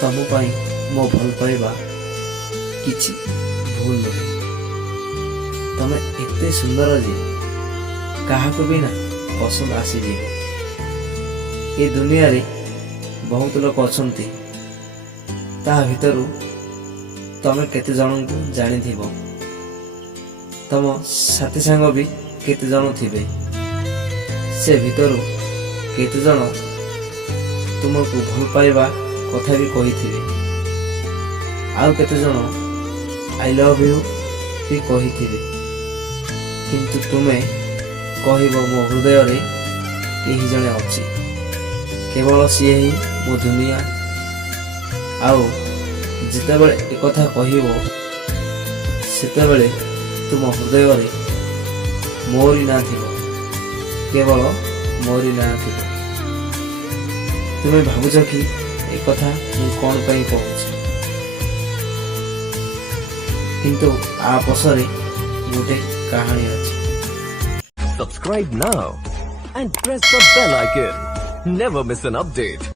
तम पाई मो भल पाइबा किछि भूल नुहे। तमे एते सुंदर जे काहाको भी ना पसंद आसी जे। ए दुनिया रे बहुत लोक अछंती, ता भितरु तमे केते जन को जानी थिबो। तम साथी सांग भी केते जन थिबे, से भितरु केते जन तुमको भल पाइबा कथा भी कही थिबे, आउ केते जन आई लव यू भी कही थिबे। किंतु तुमे कहबो मो हृदय रे केही जने अछि, केवल सी ही मो दुनिया। आउ जितेबले एक कथा कहबो सेतेबले तुम हृदय रे मोरी ना थिबो, केवल मोरी ना थिबो। तुमे भाबुछ कि एक कथा मु कोन पई कहूछि, किंतु आ पसरे गोटे कहानी अछि। Subscribe now and press the bell icon. Never miss an update.